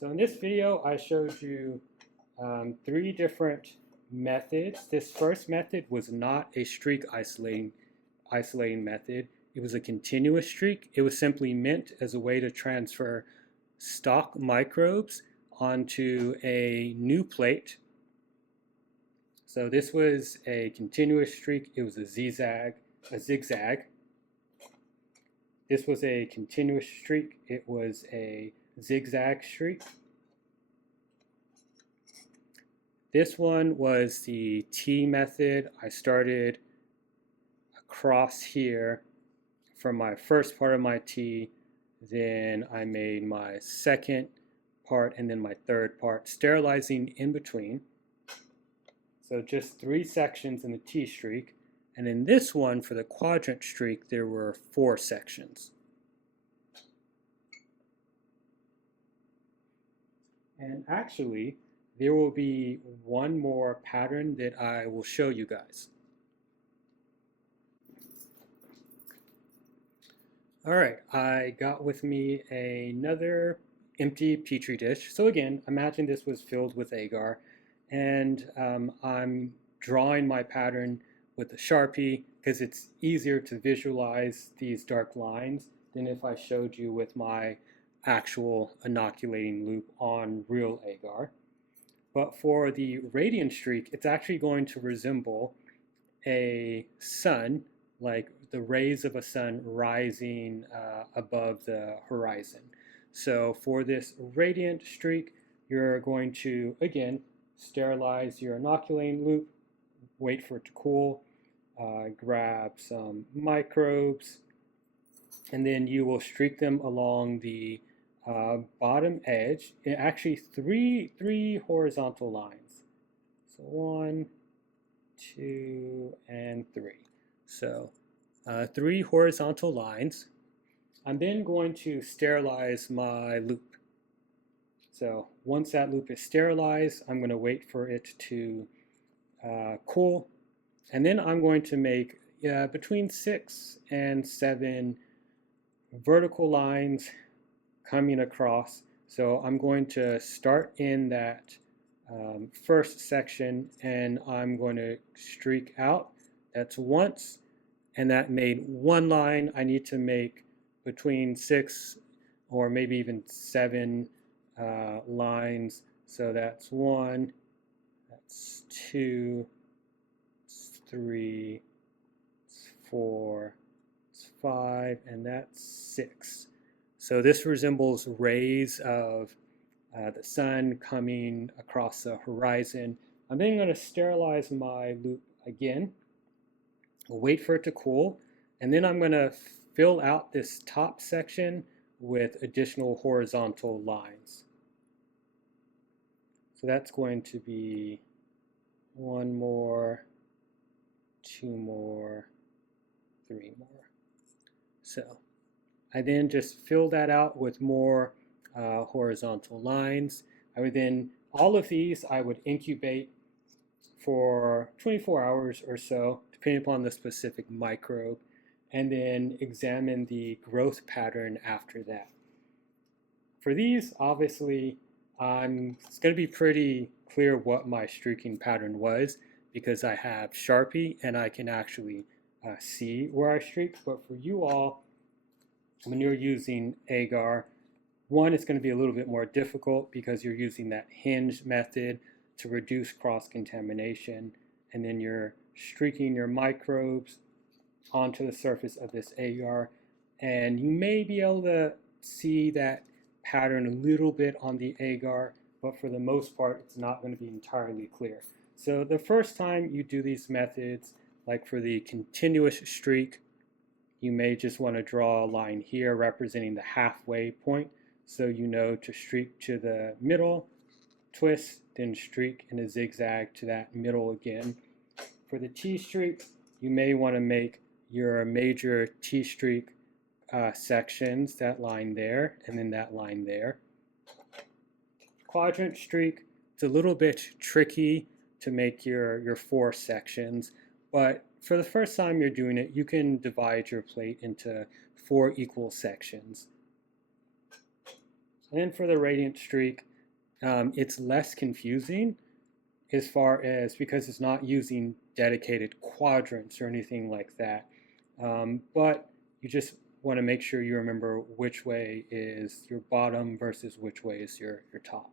So in this video, I showed you three different methods. This first method was not a streak isolating method. It was a continuous streak. It was simply meant as a way to transfer stock microbes onto a new plate. So this was a continuous streak. It was a zigzag. This was a continuous streak. It was a zigzag streak. This one was the T method. I started across here from my first part of my T, then I made my second part and then my third part, sterilizing in between. So just 3 sections in the T streak. And in this one, for the quadrant streak, there were 4 sections. And actually, there will be one more pattern that I will show you guys. All right, I got with me another empty Petri dish. So again, imagine this was filled with agar, and I'm drawing my pattern with a Sharpie because it's easier to visualize these dark lines than if I showed you with my actual inoculating loop on real agar. But for the radiant streak, it's actually going to resemble a sun, like the rays of a sun rising above the horizon. So for this radiant streak, you're going to, again, sterilize your inoculating loop, wait for it to cool, grab some microbes, and then you will streak them along the bottom edge. Actually, three horizontal lines. So 1, 2, and 3. So 3 horizontal lines. I'm then going to sterilize my loop. So once that loop is sterilized, I'm going to wait for it to cool. And then I'm going to make between 6 and 7 vertical lines coming across. So I'm going to start in that first section and I'm going to streak out. That's once, and that made 1 line. I need to make between 6 or maybe even 7 lines. So that's 1, that's 2, that's 3, that's 4, that's 5, and that's 6. So this resembles rays of the sun coming across the horizon. I'm then going to sterilize my loop again, wait for it to cool, and then I'm going to fill out this top section with additional horizontal lines. So that's going to be 1 more, 2 more, 3 more. So I then just fill that out with more horizontal lines. I would then, all of these I would incubate for 24 hours or so, depending upon the specific microbe, and then examine the growth pattern after that. For these, obviously, it's going to be pretty clear what my streaking pattern was because I have Sharpie and I can actually see where I streaked. But for you all, when you're using agar, one, it's going to be a little bit more difficult because you're using that hinge method to reduce cross-contamination, and then you're streaking your microbes onto the surface of this agar, and you may be able to see that pattern a little bit on the agar, but for the most part, it's not going to be entirely clear. So the first time you do these methods, like for the continuous streak, you may just want to draw a line here representing the halfway point, so you know to streak to the middle, twist, then streak in a zigzag to that middle again. For the T streak, you may want to make your major T streak sections, that line there, and then that line there. Quadrant streak, it's a little bit tricky to make your 4 sections, but for the first time you're doing it, you can divide your plate into 4 equal sections. And then for the radiant streak, It's less confusing as far as because it's not using dedicated quadrants or anything like that. But you just want to make sure you remember which way is your bottom versus which way is your top.